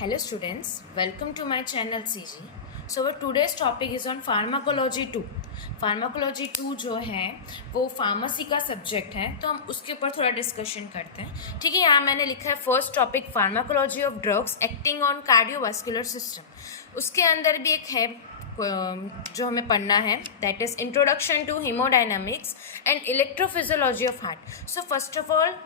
Hello students, welcome to my channel CG. So our today's topic is on pharmacology 2. Pharmacology 2 जो है वो pharmacy का subject है, तो हम उसके ऊपर थोड़ा डिस्कशन करते हैं. ठीक है, यहाँ मैंने लिखा है first topic pharmacology of drugs acting on cardiovascular system. उसके अंदर भी एक है जो हमें पढ़ना है, that is introduction to haemodynamics and electrophysiology of heart. So first of all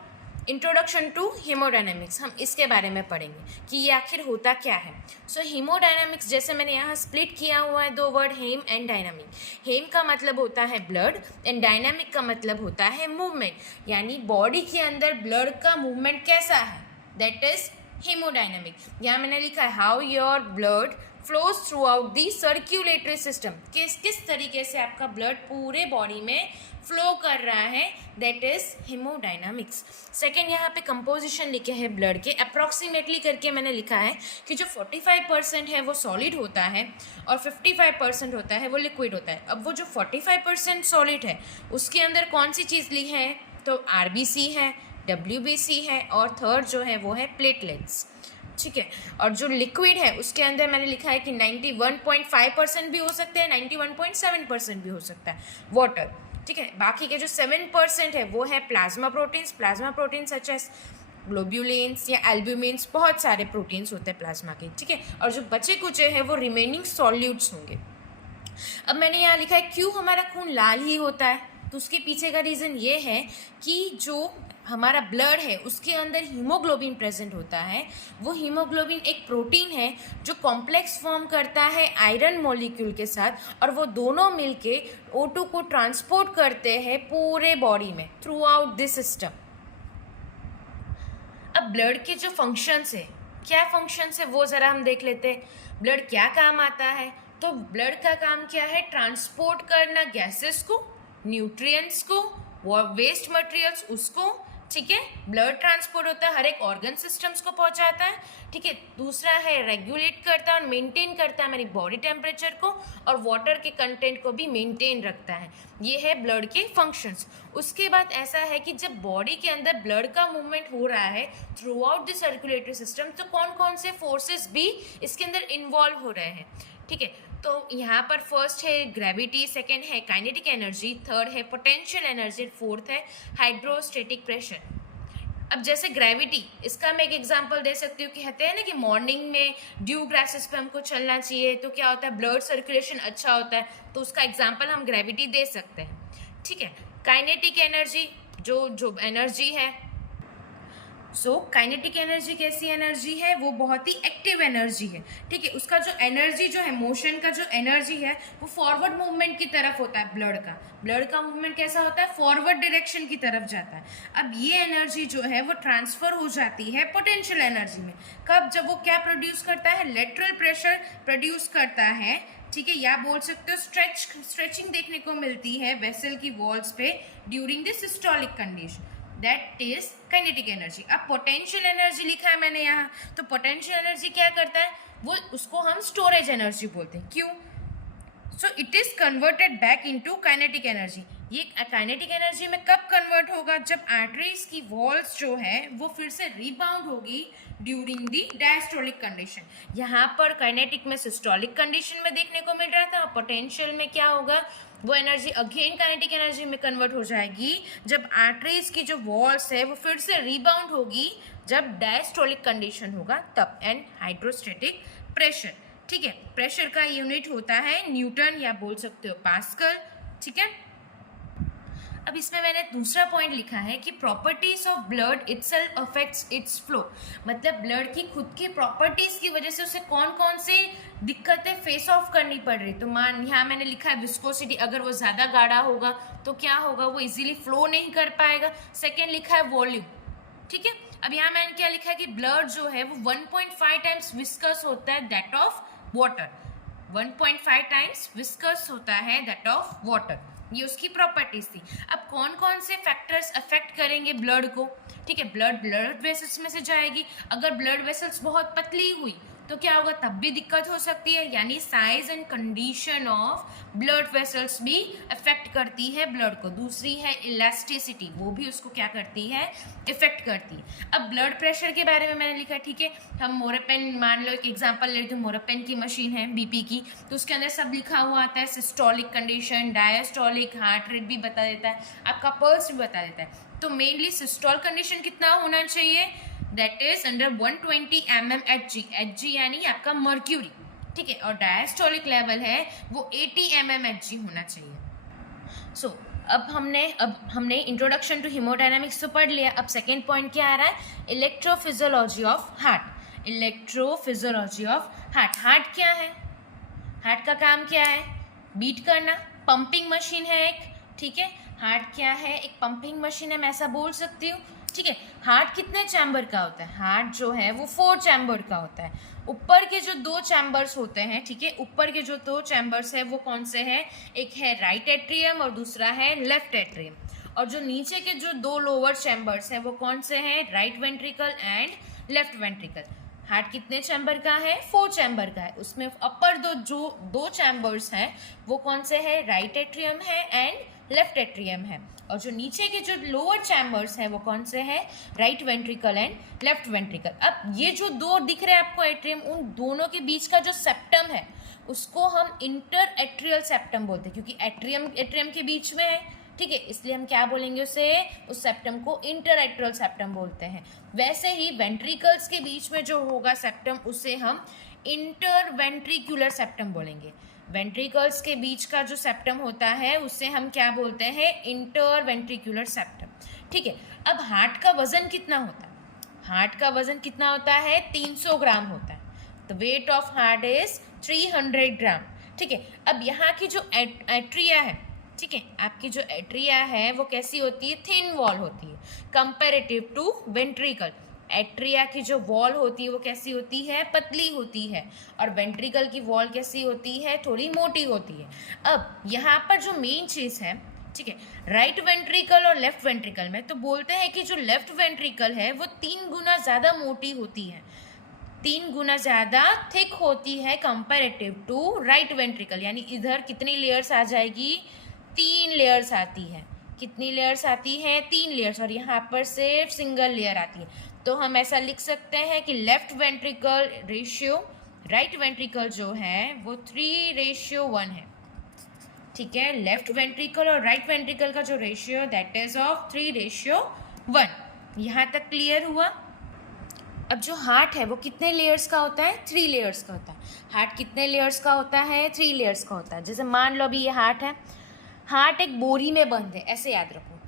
introduction to haemodynamics, हम इसके बारे में पढ़ेंगे कि ये आखिर होता क्या है. सो हीमोडायनामिक्स, जैसे मैंने यहाँ स्प्लिट किया हुआ है दो वर्ड, हेम एंड डायनामिक. हेम का मतलब होता है ब्लड एंड डायनामिक का मतलब होता है मूवमेंट, यानी बॉडी के अंदर ब्लड का मूवमेंट कैसा है, दैट इज हीमोडायनामिक. यहाँ मैंने लिखा है how your blood flows through out the circulatory system, किस तरीके से आपका ब्लड पूरे बॉडी में फ्लो कर रहा है, दैट इज हीमोडायनामिक्स. सेकेंड, यहाँ पे कंपोजिशन लिखे हैं ब्लड के, अप्रॉक्सीमेटली करके मैंने लिखा है कि जो 45% है वो सॉलिड होता है और 55% होता है वो लिक्विड होता है. अब वो जो 45% सॉलिड है उसके अंदर कौन सी चीज़ ली है, तो RBC है, WBC है और थर्ड जो है वो है प्लेटलेट्स. ठीक है, और जो लिक्विड है उसके अंदर मैंने लिखा है कि 91.5% भी हो सकते हैं, 91.7% भी हो सकता है वाटर. ठीक है, बाकी के जो 7% है वो है plasma proteins such as globulins या एल्ब्यूमिन्स, बहुत सारे प्रोटीन्स होते हैं प्लाज्मा के. ठीक है, और जो बचे कुचे हैं वो रिमेनिंग सॉल्यूट्स होंगे. अब मैंने यहाँ लिखा है क्यों हमारा खून लाल ही होता है, तो उसके पीछे का रीज़न ये है कि जो हमारा ब्लड है उसके अंदर हीमोग्लोबिन प्रेजेंट होता है. वो हीमोग्लोबिन एक प्रोटीन है जो कॉम्प्लेक्स फॉर्म करता है आयरन मॉलिक्यूल के साथ, और वो दोनों मिलके O2 को ट्रांसपोर्ट करते हैं पूरे बॉडी में थ्रू आउट दिस सिस्टम. अब ब्लड के जो फंक्शंस है, क्या फंक्शंस है वो ज़रा हम देख लेते हैं. ब्लड क्या काम आता है, तो ब्लड का काम क्या है, ट्रांसपोर्ट करना गैसेस को, न्यूट्रिएंट्स को, वेस्ट मटेरियल्स उसको. ठीक है, ब्लड ट्रांसपोर्ट होता है, हर एक ऑर्गन सिस्टम्स को पहुंचाता है. ठीक है, दूसरा है रेगुलेट करता है और मेंटेन करता है हमारी बॉडी टेम्परेचर को, और वाटर के कंटेंट को भी मेंटेन रखता है. ये है ब्लड के फंक्शंस. उसके बाद ऐसा है कि जब बॉडी के अंदर ब्लड का मूवमेंट हो रहा है through out the circulatory system, तो कौन कौन से फोर्सेस भी इसके अंदर इन्वॉल्व हो रहे हैं. ठीक है, तो यहाँ पर फर्स्ट है ग्रेविटी, सेकेंड है काइनेटिक एनर्जी, थर्ड है पोटेंशियल एनर्जी, फोर्थ है हाइड्रोस्टेटिक प्रेशर. अब जैसे ग्रेविटी, इसका मैं एक एग्जांपल दे सकती हूँ कि कहते हैं ना कि मॉर्निंग में ड्यू ग्रासेस पे हमको चलना चाहिए, तो क्या होता है, ब्लड सर्कुलेशन अच्छा होता है, तो उसका एग्जांपल हम ग्रेविटी दे सकते हैं. ठीक है, काइनेटिक एनर्जी, जो एनर्जी है, सो काइनेटिक एनर्जी कैसी एनर्जी है, वो बहुत ही एक्टिव एनर्जी है. ठीक है, उसका जो एनर्जी जो है, मोशन का जो एनर्जी है वो फॉरवर्ड मूवमेंट की तरफ होता है. ब्लड का मूवमेंट कैसा होता है, फॉरवर्ड डायरेक्शन की तरफ जाता है. अब ये एनर्जी जो है वो ट्रांसफर हो जाती है पोटेंशियल एनर्जी में. कब, जब वो क्या प्रोड्यूस करता है, लेटरल प्रेशर प्रोड्यूस करता है. ठीक है, या बोल सकते हो स्ट्रेचिंग देखने को मिलती है वेसल की वॉल्स पे during the systolic condition, that is kinetic energy. अब पोटेंशियल एनर्जी लिखा है मैंने यहाँ, तो पोटेंशियल एनर्जी क्या करता है, वो उसको हम स्टोरेज एनर्जी बोलते हैं. क्यों, so it is converted back into kinetic energy. ये काइनेटिक एनर्जी में कब कन्वर्ट होगा, जब आर्टरीज की वॉल्स जो है वो फिर से रिबाउंड होगी ड्यूरिंग दी डायस्टोलिक कंडीशन. यहाँ पर काइनेटिक में सिस्टोलिक कंडीशन में देखने को मिल रहा था, और पोटेंशियल में क्या होगा, वो एनर्जी अगेन काइनेटिक एनर्जी में कन्वर्ट हो जाएगी जब आर्टरीज की जो वॉल्स है वो फिर से रिबाउंड होगी जब डायस्टोलिक कंडीशन होगा तब. एंड हाइड्रोस्टेटिक प्रेशर, ठीक है, प्रेशर का यूनिट होता है न्यूटन या बोल सकते हो पास्कल. ठीक है, अब इसमें मैंने दूसरा पॉइंट लिखा है कि properties of blood itself affects it's flow. मतलब ब्लड की खुद की प्रॉपर्टीज की वजह से उसे कौन कौन से दिक्कतें फेस ऑफ करनी पड़ रही. तो मान यहाँ मैंने लिखा है विस्कोसिटी, अगर वो ज़्यादा गाढ़ा होगा तो क्या होगा, वो इजीली फ्लो नहीं कर पाएगा. सेकेंड लिखा है वॉल्यूम. ठीक है, अब यहाँ मैंने क्या लिखा है कि ब्लड जो है वो 1.5 टाइम्स विस्कस होता है that of water. 1.5 times viscous होता है दैट ऑफ वाटर. ये उसकी प्रॉपर्टीज थी. अब कौन कौन से फैक्टर्स अफेक्ट करेंगे ब्लड को. ठीक है, ब्लड वेसल्स में से जाएगी. अगर ब्लड वेसल्स बहुत पतली हुई तो क्या होगा, तब भी दिक्कत हो सकती है, यानी size and condition of blood vessels भी अफेक्ट करती है ब्लड को। दूसरी है इलास्टिसिटी, वो भी उसको क्या करती है, इफेक्ट करती है। अब ब्लड प्रेशर के बारे में मैंने लिखा, ठीक है, हम मोरेपेन, मान लो एक एग्जांपल लेते हैं, मोरेपेन की मशीन है बीपी की, तो उसके अंदर सब लिखा हुआ आता है, systolic condition, diastolic, heart rate भी बता देता है, आपका पल्स भी बता देता है। तो मेनली सिस्टोल कंडीशन कितना होना चाहिए, that is under 120 mm Hg यानी आपका मर्क्यूरी, ठीक है, और डायस्टोलिक लेवल है वो 80 mm Hg होना चाहिए। सो अब हमने इंट्रोडक्शन टू हीमोडायनामिक्स तो पढ़ लिया। अब सेकेंड पॉइंट क्या आ रहा है, electrophysiology of heart. Electrophysiology of heart, heart क्या है, हार्ट का काम क्या है, बीट करना, पंपिंग मशीन है एक, ठीक है, हार्ट क्या है, एक पंपिंग मशीन है, मैं ऐसा बोल सकती हूँ, ठीक है। हार्ट कितने चैम्बर का होता है, हार्ट जो है वो 4 चैम्बर का होता है। ऊपर के जो 2 चैम्बर्स होते हैं, ठीक है, ऊपर के जो 2 चैम्बर्स है वो कौन से हैं, एक है राइट एट्रियम और दूसरा है लेफ्ट एट्रियम। और जो नीचे के जो 2 लोअर चैम्बर्स हैं वो कौन से हैं, right ventricle and left ventricle. Heart कितने चैम्बर का है, 4 चैम्बर का है। उसमें अपर जो 2 चैम्बर्स हैं वो कौन से हैं, राइट एट्रियम है एंड लेफ्ट एट्रियम है। और जो नीचे के जो लोअर चैम्बर्स हैं वो कौन से हैं, right ventricle and left ventricle. अब ये जो 2 दिख रहे हैं आपको एट्रियम, उन दोनों के बीच का जो सेप्टम है उसको हम इंटर एट्रियल सेप्टम बोलते हैं, क्योंकि एट्रियम के बीच में है, ठीक है, इसलिए हम क्या बोलेंगे उसे, उस सेप्टम को इंटर एट्रियल सेप्टम बोलते हैं। वैसे ही वेंट्रिकल्स के बीच में जो होगा सेप्टम उसे हम इंटर वेंट्रिकुलर सेप्टम बोलेंगे। वेंट्रिकल्स के बीच का जो सेप्टम होता है उसे हम क्या बोलते हैं, इंटर वेंट्रिकुलर सेप्टम, ठीक है। अब हार्ट का वजन कितना होता है, हार्ट का वजन कितना होता है, 300 ग्राम होता है। The weight of heart is 300 ग्राम, ठीक है। अब यहाँ की जो एट्रिया है, ठीक है, आपकी जो एट्रिया है वो कैसी होती है, थिन वॉल होती है कंपैरेटिव टू वेंट्रिकल। एट्रिया की जो वॉल होती है वो कैसी होती है, पतली होती है, और वेंट्रिकल की वॉल कैसी होती है, थोड़ी मोटी होती है। अब यहाँ पर जो मेन चीज़ है, ठीक है, राइट वेंट्रिकल और लेफ्ट वेंट्रिकल में तो बोलते हैं कि जो लेफ्ट वेंट्रिकल है वो 3 गुना ज़्यादा मोटी होती है, 3 गुना ज़्यादा थिक होती है कंपैरेटिव टू राइट वेंट्रिकल। यानी इधर कितनी लेयर्स आ जाएगी, 3 लेयर्स आती है। कितनी लेयर्स आती हैं, 3 लेयर्स, और यहाँ पर सिर्फ सिंगल लेयर आती है। तो हम ऐसा लिख सकते हैं कि left ventricle ratio right ventricle जो है वो 3:1 है, ठीक है। लेफ्ट वेंट्रिकल और राइट वेंट्रिकल का जो रेशियो दैट इज ऑफ 3:1। यहाँ तक क्लियर हुआ। अब जो हार्ट है वो कितने लेयर्स का होता है, 3 लेयर्स का होता है। हार्ट कितने लेयर्स का होता है, 3 लेयर्स का होता है। जैसे मान लो अभी ये हार्ट है, हार्ट एक बोरी में बंद है, ऐसे याद रखो,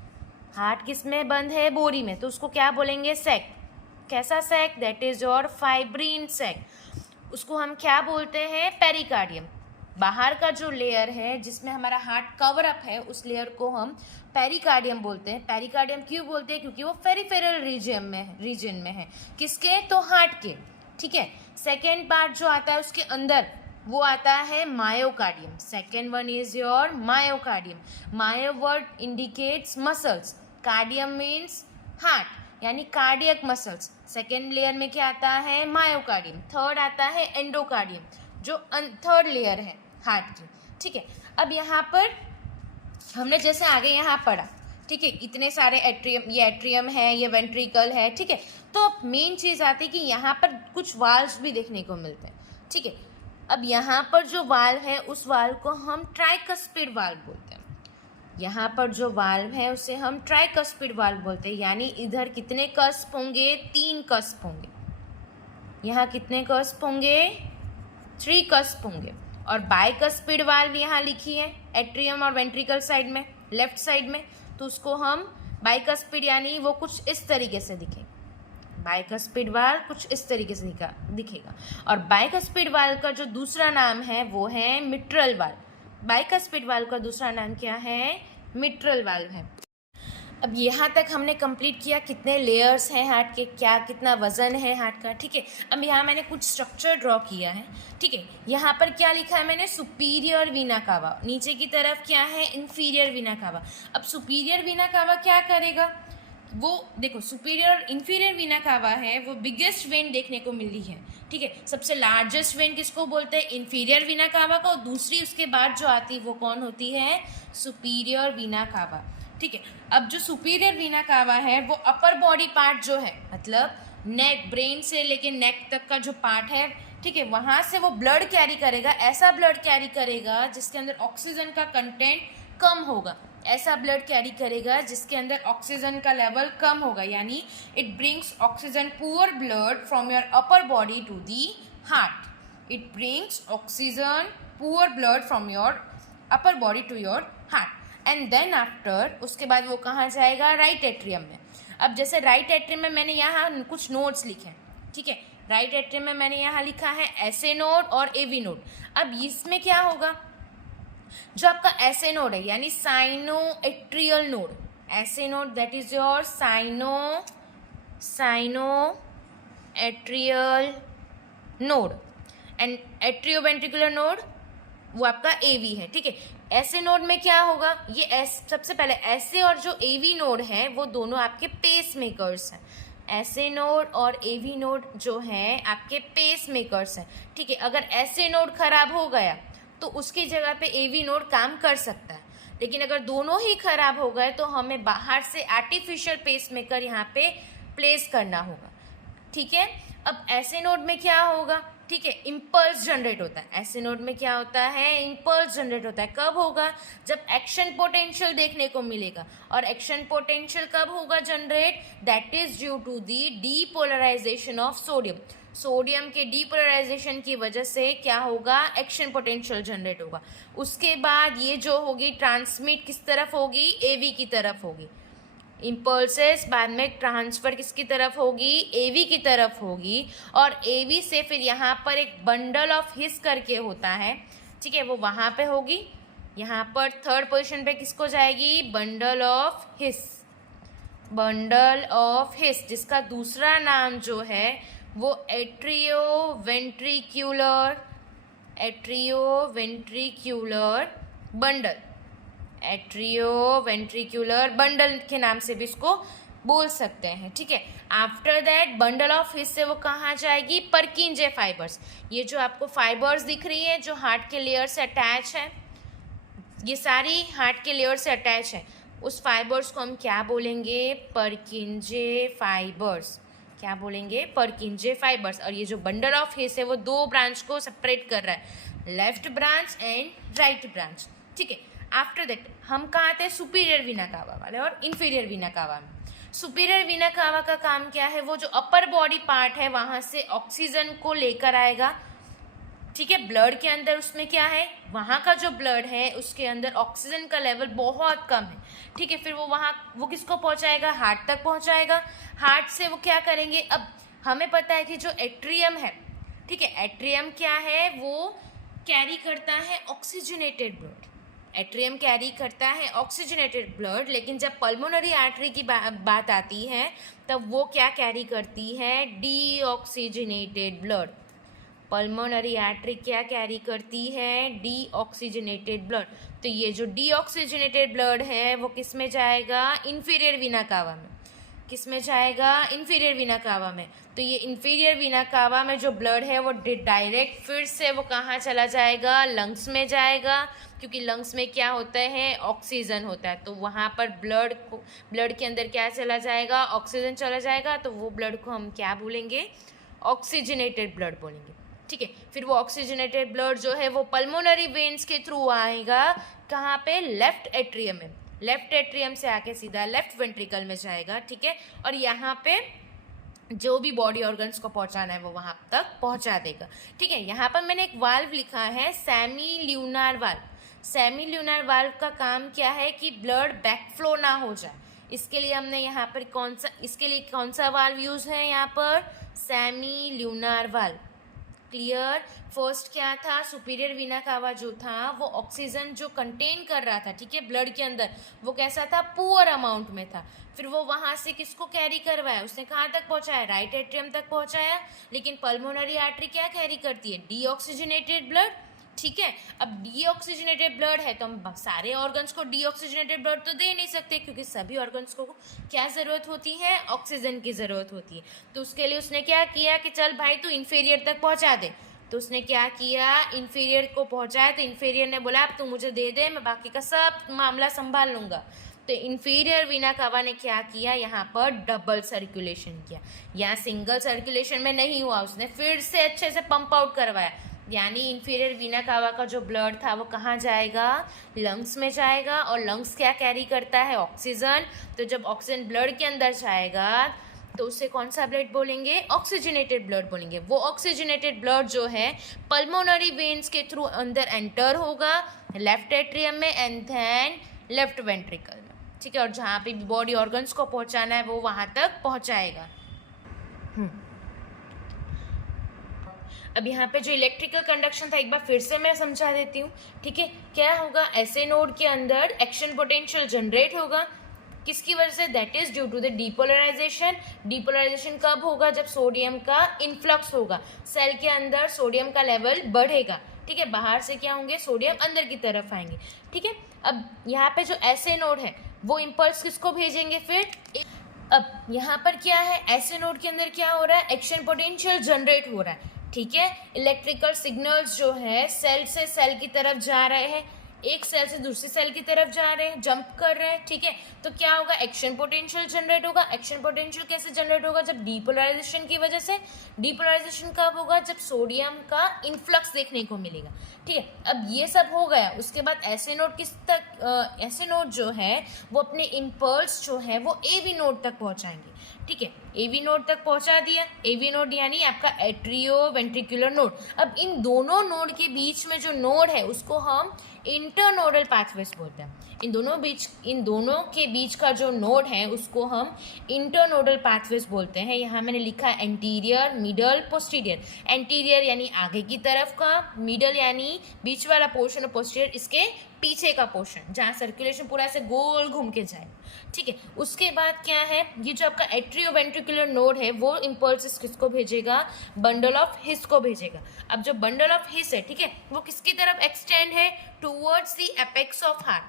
हार्ट किस में बंद है, बोरी में, तो उसको क्या बोलेंगे, सैक। कैसा sac, that is your fibrin sac. उसको हम क्या बोलते हैं, पेरिकार्डियम। बाहर का जो लेयर है जिसमें हमारा हार्ट कवर अप है उस लेयर को हम पेरिकार्डियम बोलते हैं। पेरिकार्डियम क्यों बोलते हैं, क्योंकि वो पेरिफेरल रीजन में है, किसके, तो हार्ट के, ठीक है। सेकेंड पार्ट जो आता है उसके अंदर वो आता है myocardium. Second one is your myocardium. Myo word indicates muscles, cardium means heart, यानी कार्डियक मसल्स। सेकेंड लेयर में क्या आता है, मायोकार्डियम। थर्ड आता है एंडोकार्डियम, जो थर्ड लेयर है हार्ट की, ठीक है। अब यहाँ पर हमने जैसे आगे यहाँ पढ़ा, ठीक है, इतने सारे एट्रियम, ये एट्रियम है, ये वेंट्रिकल है, ठीक है। तो अब मेन चीज़ आती है कि यहाँ पर कुछ वाल्व्स भी देखने को मिलते हैं, ठीक है। अब यहाँ पर जो वाल्व है उस वाल्व को हम ट्राइकस्पिड वाल्व बोलते हैं। यहाँ पर जो वाल्व है उसे हम ट्राइकस्पिड वाल्व बोलते हैं, यानी इधर कितने कस्प होंगे, 3 कस्प होंगे। यहाँ कितने कस्प होंगे, 3 कस्प होंगे। और बाइकस्पिड वाल्व यहाँ लिखी है एट्रियम और वेंट्रिकल साइड में, लेफ्ट साइड में, तो उसको हम बाइकस्पिड, यानी वो कुछ इस तरीके से दिखेगा। बाइकस्पिड वाल्व कुछ इस तरीके से दिखेगा। और बाइकस्पिड वाल्व का जो दूसरा नाम है वो है मिट्रल वाल्व। बाइकस्पिड वाल्व का दूसरा नाम क्या है, मिट्रल वाल्व है। अब यहाँ तक हमने कंप्लीट किया कितने लेयर्स हैं हार्ट के, क्या कितना वजन है हार्ट का, ठीक है। अब यहाँ मैंने कुछ स्ट्रक्चर ड्रॉ किया है, ठीक है। यहाँ पर क्या लिखा है मैंने, सुपीरियर वीना कावा, नीचे की तरफ क्या है, इंफीरियर वीना कावा। अब सुपीरियर वीना कावा क्या करेगा, वो देखो सुपीरियर और इंफीरियर वीना कावा है वो बिगेस्ट वेन देखने को मिली है, ठीक है। सबसे लार्जेस्ट वेन किसको बोलते हैं? इंफीरियर वीना कावा को। और दूसरी उसके बाद जो आती है वो कौन होती है? सुपीरियर वीना कावा, ठीक है। अब जो सुपीरियर वीना कावा है वो अपर बॉडी पार्ट जो है, मतलब नेक, ब्रेन से लेके नेक तक का जो पार्ट है, ठीक है, वहाँ से वो ब्लड कैरी करेगा। ऐसा ब्लड कैरी करेगा जिसके अंदर ऑक्सीजन का कंटेंट कम होगा, ऐसा ब्लड कैरी करेगा जिसके अंदर ऑक्सीजन का लेवल कम होगा, यानी it brings oxygen poor blood from your upper body to the heart. It brings oxygen poor blood from your upper body to your heart. And then after, उसके बाद वो कहाँ जाएगा? राइट एट्रियम में। अब जैसे राइट एट्रियम में मैंने यहाँ कुछ नोड्स लिखे हैं, ठीक है। राइट एट्रियम में मैंने यहाँ लिखा है एसए नोड और एवी नोड। अब इसमें क्या होगा? जो आपका एसए नोड है यानी cyano atrial node, SA node that is your cyano atrial node, and atrioventricular node वो आपका एवी है, ठीक है। एसए नोड में क्या होगा? ये सबसे पहले एसए और जो एवी नोड है वो दोनों आपके पेस मेकर्स हैं। एसए नोड और एवी नोड जो है आपके पेस मेकर्स हैं, ठीक है। अगर एसए नोड खराब हो गया तो उसकी जगह पे एवी नोड काम कर सकता है, लेकिन अगर दोनों ही खराब हो गए तो हमें बाहर से आर्टिफिशियल पेस मेकर यहाँ पे प्लेस करना होगा, ठीक है। अब एसए नोड में क्या होगा? ठीक है, इम्पल्स जनरेट होता है। एसए नोड में क्या होता है? इम्पल्स जनरेट होता है। कब होगा? जब एक्शन पोटेंशियल देखने को मिलेगा। और एक्शन पोटेंशियल कब होगा generate? That is due to the depolarisation of sodium. Sodium के डीपोलराइजेशन की वजह से क्या होगा? एक्शन पोटेंशियल जनरेट होगा। उसके बाद ये जो होगी ट्रांसमिट किस तरफ होगी? एवी की तरफ होगी। इम्पल्सेस बाद में ट्रांसफर किसकी तरफ होगी? एवी की तरफ होगी। और एवी से फिर यहाँ पर एक बंडल ऑफ हिस करके होता है, ठीक है, वो वहाँ पे होगी। यहाँ पर थर्ड पोजीशन पे किसको जाएगी? Bundle of his. Bundle of his जिसका दूसरा नाम जो है वो एट्रियोवेंट्रिक्यूलर बंडल, एट्रियोवेंट्रिक्यूलर बंडल के नाम से भी इसको बोल सकते हैं, ठीक है। After that bundle of his से वो कहाँ जाएगी? परकिंजे फाइबर्स। ये जो आपको फाइबर्स दिख रही है जो हार्ट के लेयर से अटैच है, ये सारी हार्ट के लेयर से अटैच है, उस फाइबर्स को हम क्या बोलेंगे? परकिंजे फाइबर्स। क्या बोलेंगे? परकिंजे फाइबर्स। और ये जो बंडल ऑफ हिस है वो दो ब्रांच को सेपरेट कर रहा है, left branch and right branch, ठीक है। आफ्टर दैट हम कहाँ आते हैं? सुपीरियर वीना कावा वाले और इन्फीरियर वीना कावा में। सुपीरियर वीना कावा का काम क्या है? वो जो अपर बॉडी पार्ट है वहाँ से ऑक्सीजन को लेकर आएगा, ठीक है। ब्लड के अंदर उसमें क्या है? वहाँ का जो ब्लड है उसके अंदर ऑक्सीजन का लेवल बहुत कम है, ठीक है। फिर वो किसको पहुँचाएगा? हार्ट तक पहुँचाएगा। हार्ट से वो क्या करेंगे? अब हमें पता है कि जो एट्रियम है, ठीक है, एट्रियम क्या है? वो कैरी करता है ऑक्सीजनेटेड ब्लड। एट्रियम कैरी करता है ऑक्सीजनेटेड ब्लड, लेकिन जब पल्मोनरी आर्टरी की बात आती है तब वो क्या कैरी करती है? Deoxygenated blood. पल्मोनरी आर्टरी क्या कैरी करती है? Deoxygenated blood. तो ये जो डीऑक्सीजनेटेड ब्लड है वो किस में जाएगा? इन्फीरियर वीना कावा में। किस में जाएगा? इन्फीरियर वीना कावा में। तो ये इन्फीरियर वीना कावा में जो ब्लड है वो डायरेक्ट फिर से वो कहाँ चला जाएगा? लंग्स में जाएगा, क्योंकि लंग्स में क्या होता है? ऑक्सीजन होता है। तो वहाँ पर ब्लड के अंदर क्या चला जाएगा? ऑक्सीजन चला जाएगा। तो वो ब्लड को हम क्या बोलेंगे? ऑक्सीजनेटेड ब्लड बोलेंगे, ठीक है। फिर वो ऑक्सीजनेटेड ब्लड जो है वो पल्मोनरी वेन्स के थ्रू आएगा, कहाँ पे? लेफ्ट एट्रियम में। लेफ्ट एट्रियम से आके सीधा लेफ्ट वेंट्रिकल में जाएगा, ठीक है। और यहाँ पे जो भी बॉडी ऑर्गन्स को पहुँचाना है वो वहाँ तक पहुँचा देगा, ठीक है। यहाँ पर मैंने एक वाल्व लिखा है, सेमी ल्यूनार वाल्व। सेमी ल्यूनार वाल्व का काम क्या है? कि ब्लड बैकफ्लो ना हो जाए। इसके लिए हमने यहाँ पर कौन सा वाल्व यूज़ है? यहाँ पर सेमी ल्यूनार वाल्व। क्लियर? फर्स्ट क्या था? सुपीरियर वीना कावा जो था वो ऑक्सीजन जो कंटेन कर रहा था, ठीक है, ब्लड के अंदर, वो कैसा था? पुअर अमाउंट में था। फिर वो वहाँ से किसको कैरी करवाया? उसने कहाँ तक पहुँचाया? राइट एट्रियम तक पहुँचाया। लेकिन पल्मोनरी आर्टरी क्या कैरी करती है? Deoxygenated blood. ठीक है। अब डीऑक्सीजनेटेड ब्लड है तो हम सारे ऑर्गन्स को डीऑक्सीजनेटेड ब्लड तो दे नहीं सकते, क्योंकि सभी ऑर्गन्स को क्या ज़रूरत होती है, ऑक्सीजन की ज़रूरत होती है। तो उसके लिए उसने क्या किया कि चल भाई तू इन्फीरियर तक पहुंचा दे। तो उसने क्या किया, इन्फीरियर को पहुंचाया। तो इन्फीरियर ने बोला अब तू मुझे दे दे, मैं बाकी का सब मामला संभाल लूँगा। तो इन्फीरियर वीना कावा ने क्या किया, यहाँ पर डबल सर्कुलेशन किया। यहाँ सिंगल सर्कुलेशन में नहीं हुआ, उसने फिर से अच्छे से पंप आउट करवाया। यानी इन्फीरियर वीना कावा का जो ब्लड था वो कहाँ जाएगा, लंग्स में जाएगा। और लंग्स क्या कैरी करता है, ऑक्सीजन। तो जब ऑक्सीजन ब्लड के अंदर जाएगा तो उसे कौन सा ब्लड बोलेंगे, ऑक्सीजनेटेड ब्लड बोलेंगे। वो ऑक्सीजनेटेड ब्लड जो है पल्मोनरी वेन्स के थ्रू अंदर एंटर होगा लेफ्ट एट्रियम में एंड देन लेफ्ट वेंट्रिकल में, ठीक है। और जहाँ पे भी बॉडी ऑर्गन्स को पहुँचाना है वो वहाँ तक पहुँचाएगा। अब यहाँ पे जो इलेक्ट्रिकल कंडक्शन था एक बार फिर से मैं समझा देती हूँ, ठीक है। क्या होगा, ऐसे नोड के अंदर एक्शन पोटेंशियल जनरेट होगा, किसकी वजह से, that is due to the depolarisation. Depolarisation कब होगा, जब सोडियम का इन्फ्लक्स होगा, सेल के अंदर सोडियम का लेवल बढ़ेगा, ठीक है। बाहर से क्या होंगे, सोडियम अंदर की तरफ आएंगे, ठीक है। अब यहाँ पे जो ऐसे नोड है वो इम्पल्स किसको भेजेंगे फिर, अब यहाँ पर क्या है, ऐसे नोड के अंदर क्या हो रहा है, एक्शन पोटेंशियल जनरेट हो रहा है, ठीक है। इलेक्ट्रिकल सिग्नल्स जो है सेल से सेल की तरफ जा रहे हैं, एक सेल से दूसरी सेल की तरफ जा रहे हैं, जंप कर रहे हैं, ठीक है। तो क्या होगा, एक्शन पोटेंशियल जनरेट होगा। एक्शन पोटेंशियल कैसे जनरेट होगा, जब डीपोलराइजेशन की वजह से। डीपोलराइजेशन कब होगा, जब सोडियम का इन्फ्लक्स देखने को मिलेगा, ठीक है। अब ये सब हो गया, उसके बाद ऐसे नोड किस तक, ऐसे नोड जो है वो अपने इम्पल्स जो है वो एवी नोड तक पहुंचाएंगे, ठीक है। एवी नोड तक पहुंचा दिया, एवी नोड यानी आपका एट्रियो वेंट्रिकुलर नोड। अब इन दोनों नोड के बीच में जो नोड है उसको हम इंटरनोडल पाथवेज बोलते हैं। इन दोनों के बीच का जो नोड है उसको हम इंटरनोडल पाथवेज बोलते हैं। यहाँ मैंने लिखा है एंटीरियर, मिडल, पोस्टीरियर। एंटीरियर यानी आगे की तरफ का, मिडल यानी बीच वाला पोर्शन, और पोस्टीरियर इसके पीछे का पोर्शन जहाँ सर्कुलेशन पूरा ऐसे गोल घूम के जाए, ठीक है। उसके बाद क्या है, ये जो आपका एट्रियो वेंट्रिकुलर नोड है वो इम्पल्स किसको भेजेगा, बंडल ऑफ हिस को भेजेगा। अब जो बंडल ऑफ हिस है, ठीक है, वो किसकी तरफ एक्सटेंड है, towards the apex of heart,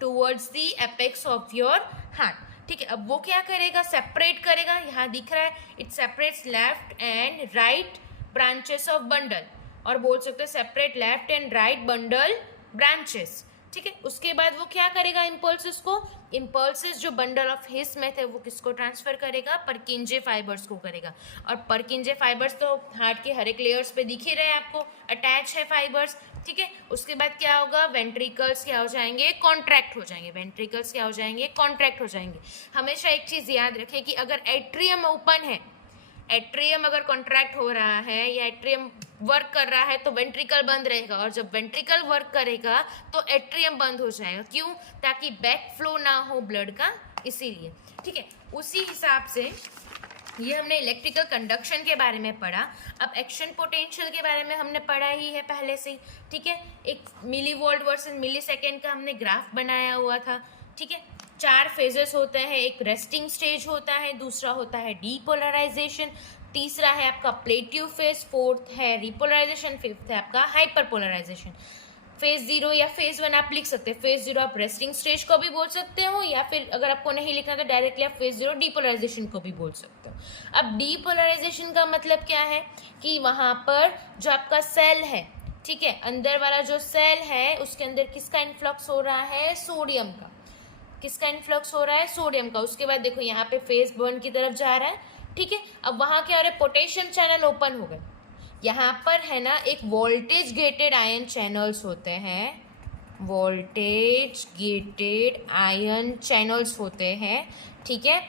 towards the apex of your heart, ठीक है। अब वो क्या करेगा, सेपरेट करेगा, यहाँ दिख रहा है, it separates left and right branches of bundle, और बोल सकते हैं separate left and right bundle branches, ठीक है। उसके बाद वो क्या करेगा, इम्पल्सेस को, इम्पल्सेस जो बंडल ऑफ हिस में थे वो किसको ट्रांसफर करेगा, परकिंजे फाइबर्स को करेगा। और परकिंजे फाइबर्स तो हार्ट के हर एक लेयर्स पे दिख ही रहे हैं आपको, अटैच है फाइबर्स, ठीक है। उसके बाद क्या होगा, वेंट्रिकल्स क्या हो जाएंगे, कॉन्ट्रैक्ट हो जाएंगे, वेंट्रिकल्स क्या हो जाएंगे, कॉन्ट्रैक्ट हो जाएंगे। हमेशा एक चीज़ याद रखें कि अगर एट्रियम ओपन है, एट्रियम अगर कॉन्ट्रैक्ट हो रहा है या एट्रियम वर्क कर रहा है तो वेंट्रिकल बंद रहेगा, और जब वेंट्रिकल वर्क करेगा तो एट्रियम बंद हो जाएगा। क्यों, ताकि बैक फ्लो ना हो ब्लड का, इसीलिए, ठीक है। उसी हिसाब से ये हमने इलेक्ट्रिकल कंडक्शन के बारे में पढ़ा। अब एक्शन पोटेंशियल के बारे में हमने पढ़ा ही है पहले से, ठीक है। एक मिली वोल्ट वर्सेस मिली सेकेंड का हमने ग्राफ बनाया हुआ था, ठीक है। 4 फेजेस होते हैं, एक रेस्टिंग स्टेज होता है, दूसरा होता है डीपोलराइजेशन, तीसरा है आपका प्लेटिव फेज, फोर्थ है रिपोलराइजेशन, फिफ्थ है आपका हाइपरपोलराइजेशन। फेज 0 या फेज 1 आप लिख सकते हैं। फेज 0 आप रेस्टिंग स्टेज को भी बोल सकते हो, या फिर अगर आपको नहीं लिखना तो डायरेक्टली आप फेज 0 डीपोलराइजेशन को भी बोल सकते हो। अब डीपोलराइजेशन का मतलब क्या है कि वहाँ पर जो आपका सेल है, ठीक है, अंदर वाला जो सेल है उसके अंदर किसका इन्फ्लक्स हो रहा है, सोडियम का। किसका इन्फ्लक्स हो रहा है, सोडियम का। उसके बाद देखो यहाँ पे फेज 1 की तरफ जा रहा है, ठीक है। अब वहाँ क्या हो रहा है, पोटेशियम चैनल ओपन हो गए। यहाँ पर है ना एक वोल्टेज गेटेड आयन चैनल्स होते हैं, वोल्टेज गेटेड आयन चैनल्स होते हैं, ठीक है।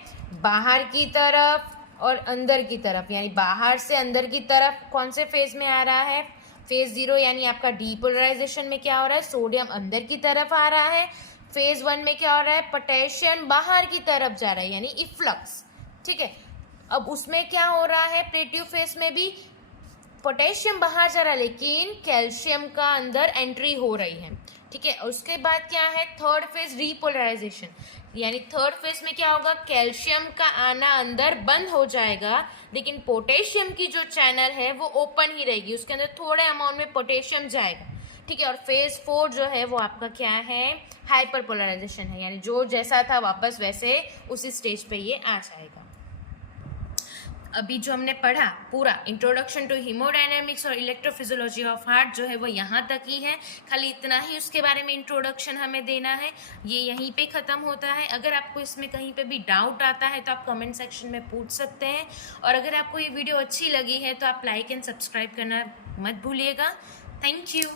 बाहर की तरफ और अंदर की तरफ, यानी बाहर से अंदर की तरफ कौन से फेज में आ रहा है, फेज 0 यानी आपका डीपोलराइजेशन में क्या हो रहा है, सोडियम अंदर की तरफ आ रहा है। फेज 1 में क्या हो रहा है, पोटेशियम बाहर की तरफ जा रहा है, यानी इफ्लक्स, ठीक है। अब उसमें क्या हो रहा है, प्लेटिव फेज में भी पोटेशियम बाहर जा रहा है लेकिन कैल्शियम का अंदर एंट्री हो रही है, ठीक है। उसके बाद क्या है, थर्ड फेज रिपोलराइजेशन, यानी थर्ड फेज में क्या होगा, कैल्शियम का आना अंदर बंद हो जाएगा लेकिन पोटेशियम की जो चैनल है वो ओपन ही रहेगी, उसके अंदर थोड़े अमाउंट में पोटेशियम जाएगा, ठीक है। और फेज 4 जो है वो आपका क्या है, हाइपर पोलराइजेशन है, यानी जो जैसा था वापस वैसे उसी स्टेज पे ये आ जाएगा। अभी जो हमने पढ़ा पूरा इंट्रोडक्शन टू हीमोडायनेमिक्स और इलेक्ट्रोफिजियोलॉजी ऑफ हार्ट जो है वो यहाँ तक ही है, खाली इतना ही उसके बारे में इंट्रोडक्शन हमें देना है, ये यहीं पे ख़त्म होता है। अगर आपको इसमें कहीं पे भी डाउट आता है तो आप कमेंट सेक्शन में पूछ सकते हैं, और अगर आपको ये वीडियो अच्छी लगी है तो आप लाइक एंड सब्सक्राइब करना मत भूलिएगा। Thank you.